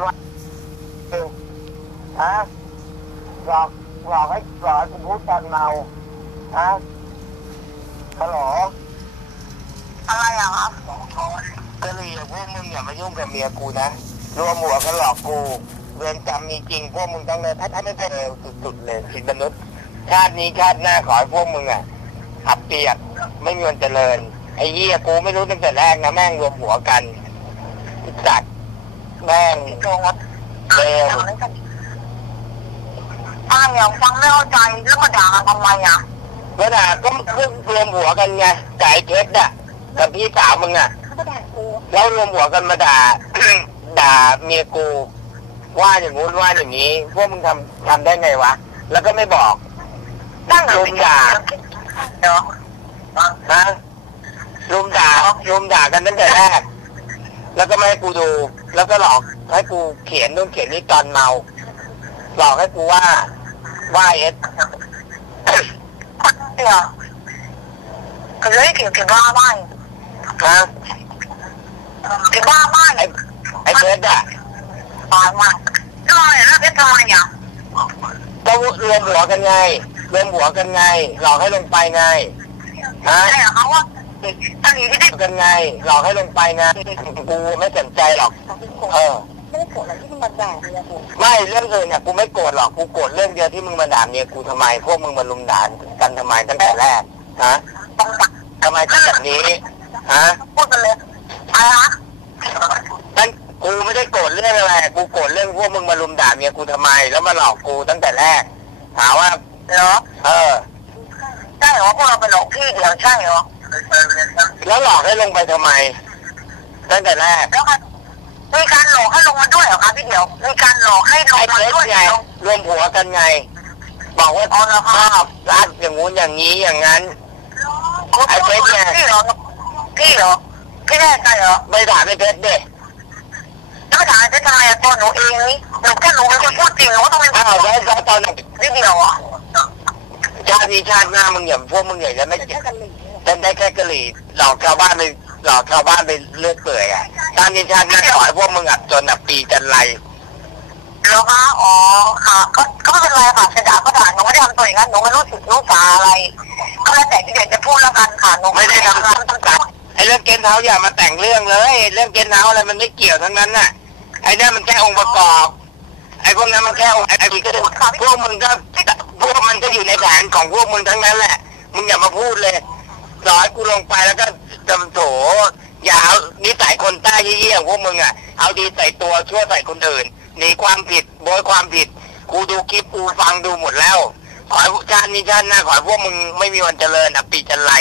รวยฮะหลอกหลอกให้หลอกให้กูพูดตอนเมาฮะฮัลโหลอะไรอะครับกะหรี่พวกมึงอย่ามายุ่งกับเมียกูนะรวมหัวกันหลอกกูเวรกรรมมีจริงพวกมึงต้องเลยถ้าถ้าไม่เป็นเร็วสุดๆเลยผิดมนุษย์ชาตินี้ชาติหน้าขอให้พวกมึงอะอับเปียกไม่มีวันเจริญไอ้เหี้ยกูไม่รู้ตั้งแต่แรกนะแม่งรวมหัวกันจัด แม่งโจงเลวป้าเนี่ยฟังไม่เข้าใจแล้วมาด่าทำไมอะเวลาก็เพิ่งรวมหัวกันไงไก่เพชรอะกับพี่สาวมึงอะเขามาด่ากูแล้วรวมหัวกันมาด่าด่าเมียกู ว่าอย่างงู้นว่าอย่างนี้ พวกมึงทำทำได้ไงวะ แล้วก็ไม่บอกตั้งรุมด่าเดี๋ยวฮะรุมด่ารุมด่ากันตั้งแต่แรก แล้วก็ไม่ให้กูดู แล้วก็หลอกให้กูเขียนนู่นเขียนนี่ตอนเมา หลอกให้กูว่าว่าเอสเดี๋ยวเขาเลยเกี่ยวกับบ้าบ้านฮะเกี่ยวบ้าบ้านไอ้ไอ้เพชรอะตายมากทำไมแล้วเป็นทำไมอะก็รวมหัวกันไงรวมหัวกันไงหลอกให้ลงไปไงฮะใช่เขาว่าต อนนี้ที่ได้กันไงหลอกให้ลงไปไงกูไม่สนใจหรอก เออ ไม่ได้โกรธอะไรที่มันด่าเลยผมไม่เรื่องอื่นเนี่ยกูไม่โกรธหรอกกูโกรธเรื่องเดียวที่มึงมาด่าเมียกูทำไมพวกมึงมาลุมด่ากันทำไมตั้งแต่แรกฮะทำไมทำแบบนี้ฮะพูดกันเลยอะไรนะนั่นกูไม่ได้โกรธเรื่องอะไร กูโกรธเรื่องพวกมึงมาลุมด่าเมียกูทำไม แล้วมาหลอกกูตั้งแต่แรกหามว่าเหรอเออใช่เหรอพวกเราเป็นหลอกพี่เดียวใช่เหรอ แล้วหลอกให้ลงไปทำไมตั้งแต่แรกแล้วก็มีการหลอกให้ลงมาด้วยเหรอคะพี่เดียว มีการหลอกให้ลงไอ้มาเพชด้รวยไงเหรอรวมหัวกันไง บอกว่าชอบรักอย่างงู้นอย่างนี้อย่างนั้น ไอ้เพชรไงพี่เหรอพี่เหรอพี่แน่ใจเหรอไม่ด่าไอ้เพชรเด็แล้วถามจะทำไมอะตัวหนูเองนี่หนูแค่หนูเป็นคนพูดจริงหนูก็ต้องเป็นอ้าวแล้วแล้วตอนนั้นพี่เดียวอะชาตินี้ชาติหน้ามึงอย่าพวกมึงอย่าจะไม่เป็นได้แค่กะหรี่หลอกชาวบ้านไปหลอกชาวบ้านไปเลือดเปื่อยอะชาตินี้ชาติหน้าขอให้พวกมึงอับจนอับปีจันไรแล้วคะอ๋อค่ะก็ก็ไม่เป็นไรค่ะจะด่าก็ด่าหนูไม่ได้ทำตัวอย่างนั้นหนูไม่รู้สึกรู้สาอะไร ก็แล้วแต่ที่เด็กจะพูดแล้วกันค่ะหนูไม่ได้ทำตัดไอ้เรื่องเกณฑ์เท้าอย่ามาแต่งเรื่องเลย เรื่องเกณฑ์เท้าอะไรมันไม่เกี่ยวทั้งนั้นน่ะ ไอ้นั่นมันแค่องค์ประกอบ ไอ้พวกนั้นมันแค่องค์ไอ้นี่ก็พวกมึงก็พวกมันก็อยู่ในแผนของพวกมึงทั้งนั้นแหละมึงอย่ามาพูดเลย สอยกูลงไปแล้วก็จำโถอย่าเอานิสัยคนใต้เยี่ยงพวกมึงอะ เอาดีใส่ตัวชั่วใส่คนอื่นหนีความผิดโบยความผิดกูดูคลิปกูฟังดูหมดแล้ว ขอให้ชาตินี้ชาติหน้าขอให้พวกมึงไม่มีวันเจริญอะปีจันไร